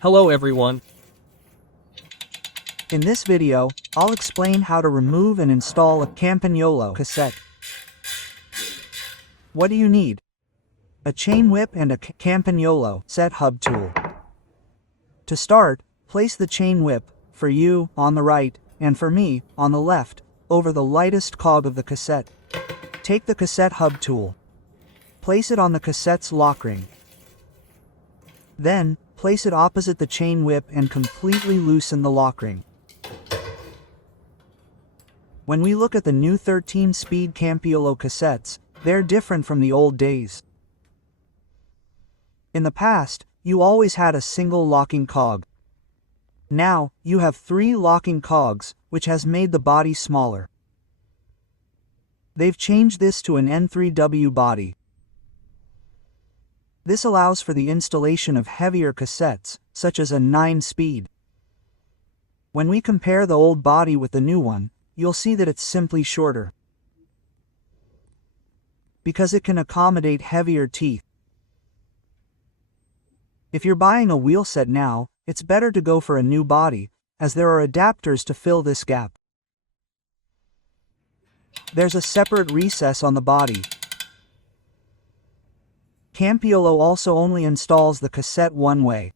Hello everyone. In this video, I'll explain how to remove and install a Campagnolo cassette. What do you need? A chain whip and a Campagnolo set hub tool. To start, place the chain whip, for you, on the right, and for me, on the left, over the lightest cog of the cassette. Take the cassette hub tool. Place it on the cassette's lock ring. Then, place it opposite the chain whip and completely loosen the lock ring. When we look at the new 13-speed Campagnolo cassettes, they're different from the old days. In the past, you always had a single locking cog. Now, you have 3 locking cogs, which has made the body smaller. They've changed this to an N3W body. This allows for the installation of heavier cassettes, such as a 9-speed. When we compare the old body with the new one, you'll see that it's simply shorter, because it can accommodate heavier teeth. If you're buying a wheel set now, it's better to go for a new body, as there are adapters to fill this gap. There's a separate recess on the body. Campagnolo also only installs the cassette one way.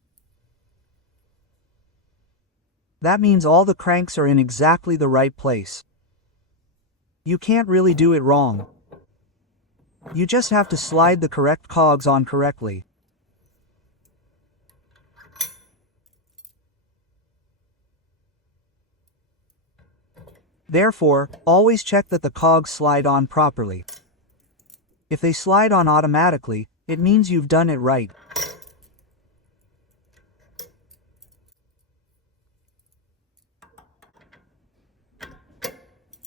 That means all the cranks are in exactly the right place. You can't really do it wrong. You just have to slide the correct cogs on correctly. Therefore, always check that the cogs slide on properly. If they slide on automatically, it means you've done it right.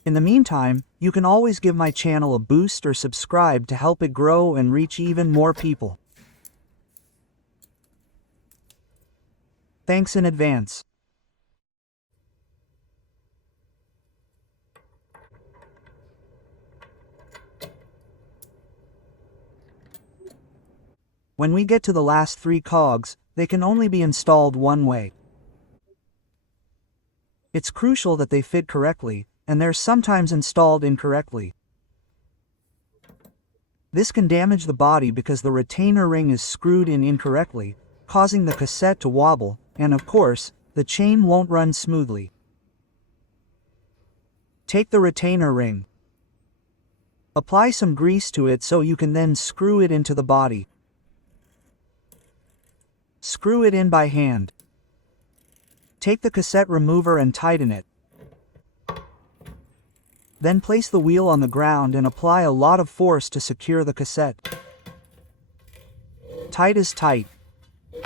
In the meantime, you can always give my channel a boost or subscribe to help it grow and reach even more people. Thanks in advance. When we get to the last 3 cogs, they can only be installed one way. It's crucial that they fit correctly, and they're sometimes installed incorrectly. This can damage the body because the retainer ring is screwed in incorrectly, causing the cassette to wobble, and of course, the chain won't run smoothly. Take the retainer ring. Apply some grease to it so you can then screw it into the body. Screw it in by hand. Take the cassette remover and tighten it. Then place the wheel on the ground and apply a lot of force to secure the cassette. Tight is tight.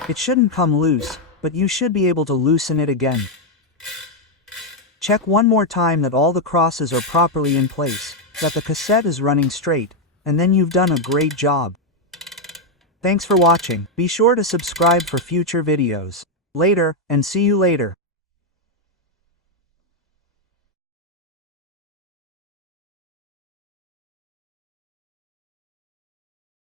It shouldn't come loose, but you should be able to loosen it again. Check one more time that all the crosses are properly in place, that the cassette is running straight, and then you've done a great job. Thanks for watching. Be sure to subscribe for future videos. Later, and see you later.